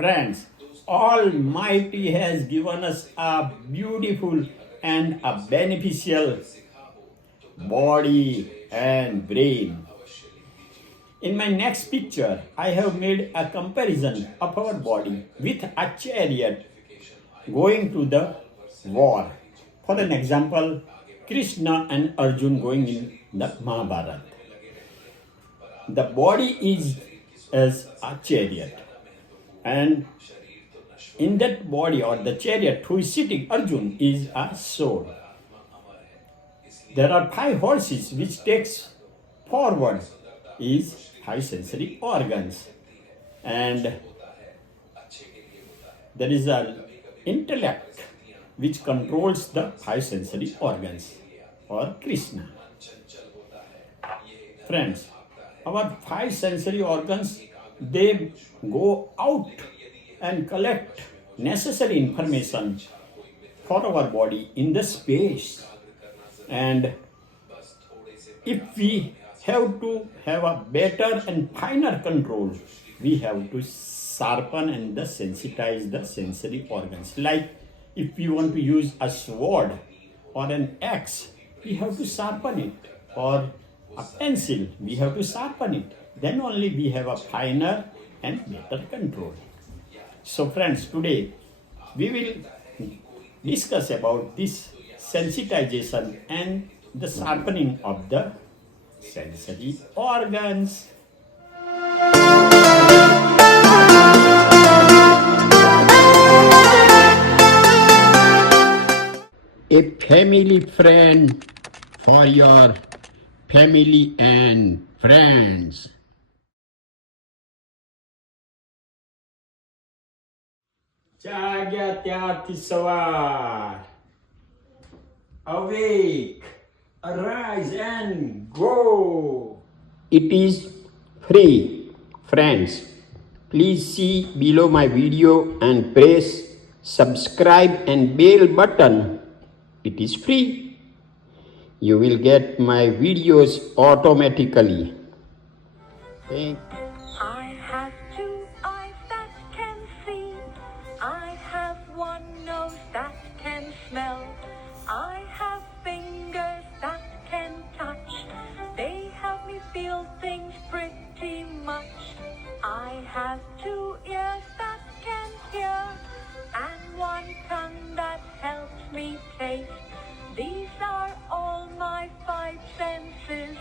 Friends, Almighty has given us a beautiful and a beneficial body and brain. In my next picture, I have made a comparison of our body with a chariot going to the war. For an example, Krishna and Arjun going in the Mahabharata. The body is as a chariot, and in that body or the chariot who is sitting, Arjun, is a soul. There are 5 horses which takes forward is 5 sensory organs, and there is an intellect which controls the 5 sensory organs, or Krishna. Friends, our 5 sensory organs, they go out and collect necessary information for our body in the space. And if we have to have a better and finer control, we have to sharpen and sensitize the sensory organs. Like if we want to use a sword or an axe, we have to sharpen it, or a pencil, we have to sharpen it. Then only we have a finer and better control. So friends, today we will discuss about this sensitization and the sharpening of the sensory organs. A family friend for your family and friends. Jaga ત્યારથી સવાર. Awake, arise and go. It is free. Friends, please see below my video and press subscribe and bell button. It is free. You will get my videos automatically. Thank you. I have 2 eyes that can see. I have 1 nose that can smell. I have fingers that can touch. They help me feel things pretty much. I have 2 ears that can hear, and 1 tongue that helps me taste. These are all my 5 senses.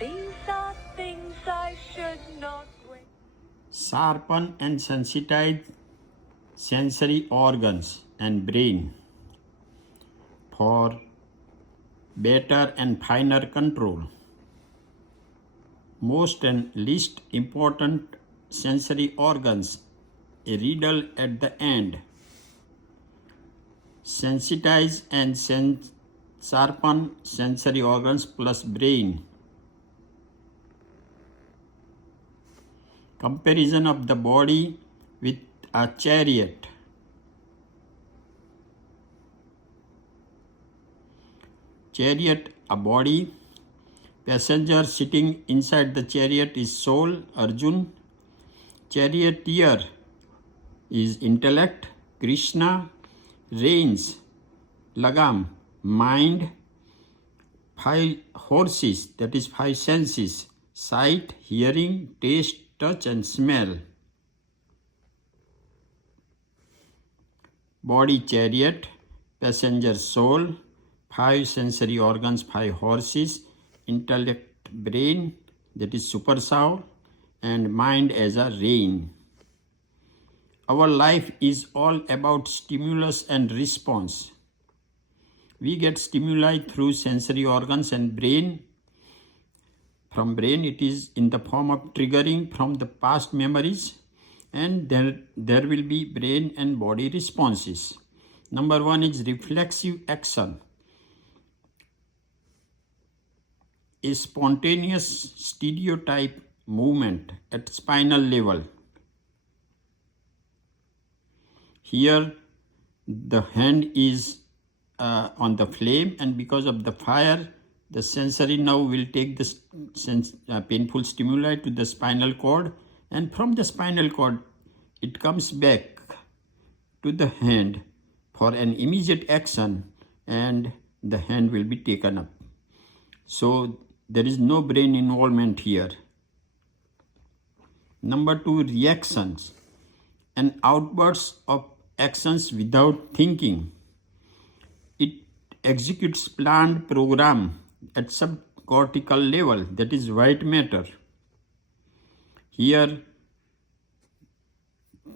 These are things I should not waste. Sharpen and sensitize sensory organs and brain for better and finer control. Most and least important sensory organs, a riddle at the end. Sensitize and sharpen sensory organs plus brain. Comparison of the body with a chariot. Chariot, a body. Passenger sitting inside the chariot is soul, Arjun. Charioteer is intellect, Krishna. Reins, Lagam, mind. 5 horses, that is 5 senses, sight, hearing, taste, touch and smell. Body, chariot. Passenger, soul. 5 sensory organs, 5 horses. Intellect, brain, that is super soul, and mind as a rein. Our life is all about stimulus and response. We get stimuli through sensory organs and brain. From brain, it is in the form of triggering from the past memories, and there will be brain and body responses. Number 1 is reflexive action. A spontaneous stereotype movement at spinal level. Here the hand is on the flame, and because of the fire, the sensory nerve will take the painful stimuli to the spinal cord, and from the spinal cord it comes back to the hand for an immediate action and the hand will be taken up. So there is no brain involvement here. Number 2, reactions. An outburst of actions without thinking. It executes planned program at subcortical level, that is white matter. Here,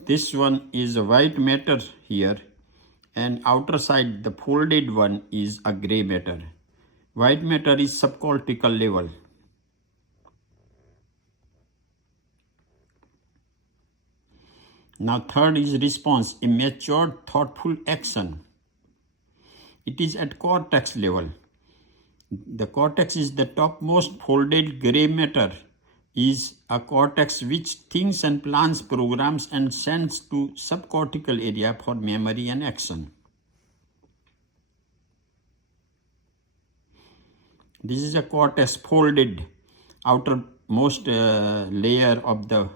this one is a white matter here, and outer side, the folded one, is a gray matter. White matter is subcortical level. Now third is response, a matured, thoughtful action. It is at cortex level. The cortex is the topmost folded gray matter, is a cortex which thinks and plans programs and sends to subcortical area for memory and action. This is a cortex folded outermost layer of the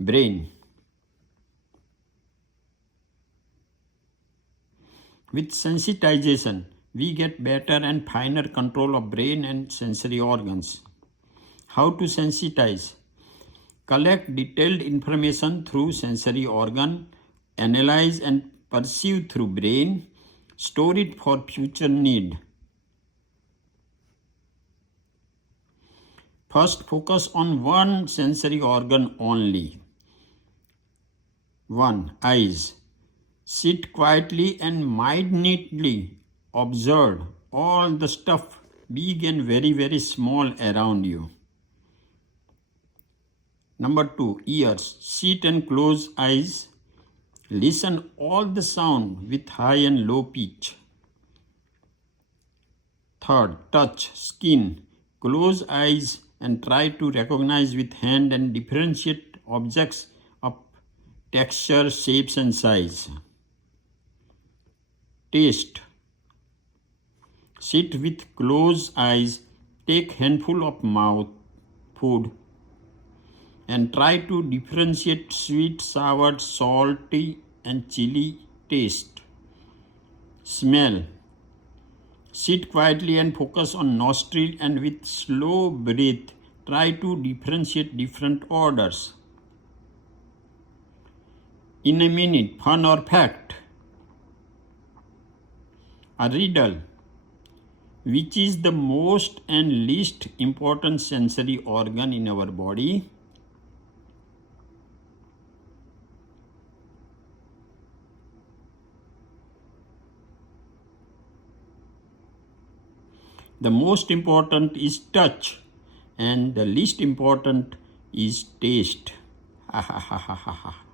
brain. With sensitization, we get better and finer control of brain and sensory organs. How to sensitize? Collect detailed information through sensory organ, analyze and perceive through brain, store it for future need. First, focus on one sensory organ only. 1. Eyes. Sit quietly and minutely observe all the stuff, big and very, very small around you. Number 2, ears. Sit and close eyes. Listen all the sound with high and low pitch. Third, touch, skin. Close eyes and try to recognize with hand and differentiate objects of texture, shapes and size. Taste. Sit with closed eyes, take handful of mouth food and try to differentiate sweet, sour, salty and chili taste. Smell. Sit quietly and focus on nostril and with slow breath try to differentiate different odors. In a minute, fun or fact? A riddle. Which is the most and least important sensory organ in our body? The most important is touch and the least important is taste. Ha ha ha ha ha ha.